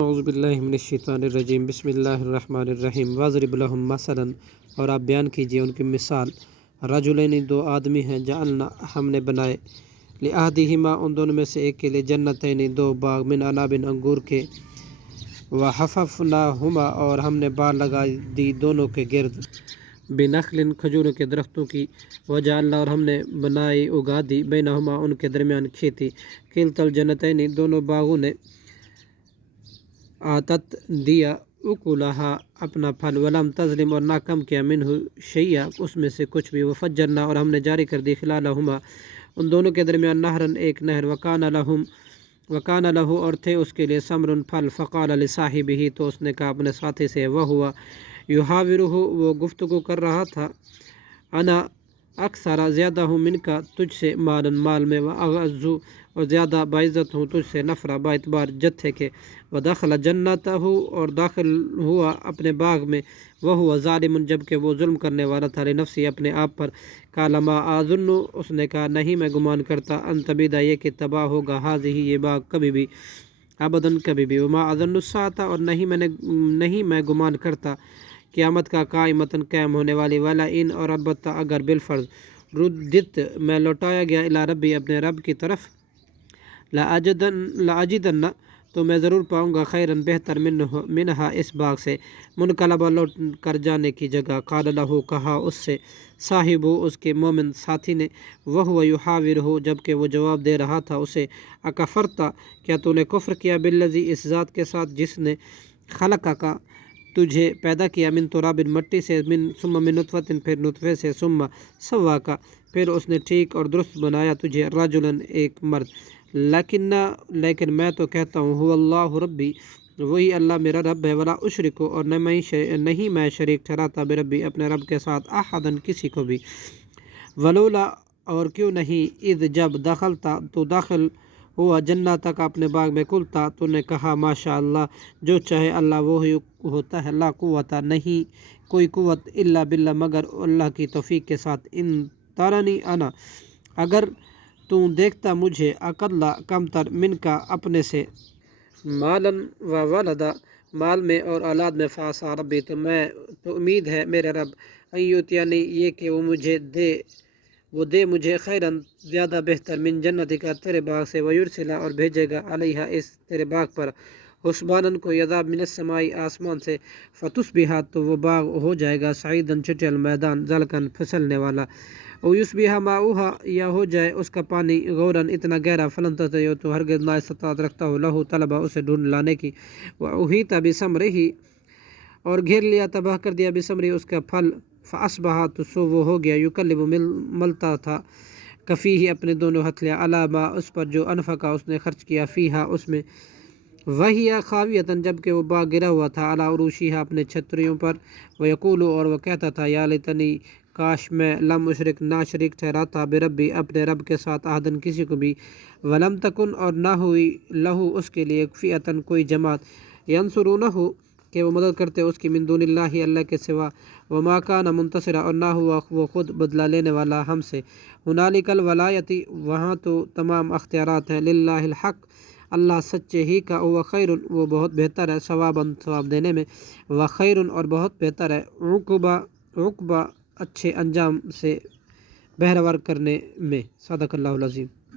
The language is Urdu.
اعوذ باللہ من الشیطان الرجیم بسم اللہ الرحمن الرحیم واضرب لہم مثلا، اور آپ بیان کیجئے ان کی مثال، رجلین دو آدمی ہیں، جعلنا ہم نے بنائے، لأحدہما ان دونوں میں سے ایک کے لیے، جنتین دو باغ، من عناب انگور کے، وحففناہما اور ہم نے بار لگا دی دونوں کے گرد، بنخل کھجوروں کے درختوں کی، وجعلنا اور ہم نے بنائی اگا دی، بینہما ان کے درمیان کھیتی، کلتا الجنتین دونوں باغوں نے، آتت دیا، اکلہا اپنا پھل، ولم تظلم اور نہ کم کیا، منہ شیئا اس میں سے کچھ بھی، وفجرنا اور ہم نے جاری کر دی، خلالہما ان دونوں کے درمیان، نہرن ایک نہر، وکان لہو اور تھے اس کے لیے، ثمر پھل، فقال لصاحبہ تو اس نے کہا اپنے ساتھی سے، وہوا یحاورہ وہ گفتگو کر رہا تھا، انا اکثر زیادہ ہوں منکا تجھ سے، مالن مال میں، واعز اور زیادہ باعزت ہوں تجھ سے، نفرا باعتبار جتھے کے، ودخل جنتہ اور داخل ہوا اپنے باغ میں، وہو ظالم جبکہ وہ ظلم کرنے والا تھا، لنفسی اپنے آپ پر، قال ما اظن اس نے کہا نہیں میں گمان کرتا، ان تبیدا یہ کہ تباہ ہوگا، ہذہ یہ باغ کبھی بھی، ابداً کبھی بھی، وما اظن الساعۃ اور نہیں میں گمان کرتا قیامت کا، قائمتاً قائم ہونے والی، ولا ان اور البتہ اگر بالفرض، ردت میں لوٹایا گیا، الی ربی اپنے رب کی طرف، لاجدن تو میں ضرور پاؤں گا، خیراً بہتر، منہا اس باغ سے، منقلبا لوٹ کر جانے کی جگہ، قال لہو کہا اس سے، صاحبو اس کے مومن ساتھی نے، وہو یحاورہ جبکہ وہ جواب دے رہا تھا اسے، اکفرتا کیا تو نے کفر کیا، بالذی اس ذات کے ساتھ جس نے، خلقک تجھے پیدا کیا، من تراب مٹی سے، ثم من نطفۃ پھر نطفے سے، ثم سواک پھر اس نے ٹھیک اور درست بنایا تجھے، رجلاً ایک مرد، لیکن میں تو کہتا ہوں، هو اللہ ربی وہی اللہ میرا رب ہے، ولا اشرک اور نہیں میں شریک ٹھہراتا، بربی اپنے رب کے ساتھ، احدن کسی کو بھی، ولولا اور کیوں نہیں، اذ جب دخلتا تو داخل ہوا، جنتک اپنے باغ میں، قلتا تو نے کہا، ماشاء اللہ جو چاہے اللہ وہی ہوتا ہے، لا قوت نہیں کوئی قوت، الا باللہ مگر اللہ کی توفیق کے ساتھ، ان ترنی انا اگر تو دیکھتا مجھے، اقل کم تر، من کا اپنے سے، مالن و ولدا مال میں اور اولاد میں، فعسیٰ ربی تو امید ہے میرے رب، ان یؤتینی یہ کہ وہ دے مجھے، خیراً زیادہ بہتر، من جنتی کا تیرے باغ سے، ویرسلا اور بھیجے گا، علیہا اس تیرے باغ پر، حسبانن کو عذاب، من السماء آسمان سے، فتصبح تو وہ باغ ہو جائے گا، صعیداً چٹیل میدان، زلقاً پھسلنے والا، او یصبح ماؤہا یا ہو جائے اس کا پانی، غوراً اتنا گہرا، فلن تستطیعوا تو ہرگز نہ استطاعت رکھتا ہو، لہو طلبا اسے ڈھونڈ لانے کی، واحیط بثمرہ اور گھیر لیا، تباہ کر دیا، بثمرہ اس کا پھل، فاصبح تو سو وہ ہو گیا، یقلب ملتا تھا، کفیہ اپنے دونوں ہتھیلیاں، علی ما اس پر جو، انفقا اس نے خرچ کیا، فیہا اس میں، وہی خاویتاً جبکہ وہ باغ گرا ہوا تھا، علی عروشہا اپنے چھتریوں پر، ویقول اور وہ کہتا تھا، یا لیتنی کاش میں، لم اشرک نہ شریک ٹھہراتا، بربی اپنے رب کے ساتھ، احدن کسی کو بھی، ولم تکن اور نہ ہوئی، لہو اس کے لیے، فئۃ کوئی جماعت، ینصرونہ کہ وہ مدد کرتے اس کی، من دون اللہ اللہ کے سوا، وما کان منتصرا اور نہ ہوا وہ خود بدلہ لینے والا ہم سے، ہنالک الولایتی وہاں تو تمام اختیارات ہیں، للہ الحق اللہ سچے ہی کا، وہ خیر وہ بہت بہتر ہے، ثواباً ثواب دینے میں، وہ خیر اور بہت بہتر ہے، عقبہ اچھے انجام سے، بہرور کرنے میں، صدق اللہ العظیم۔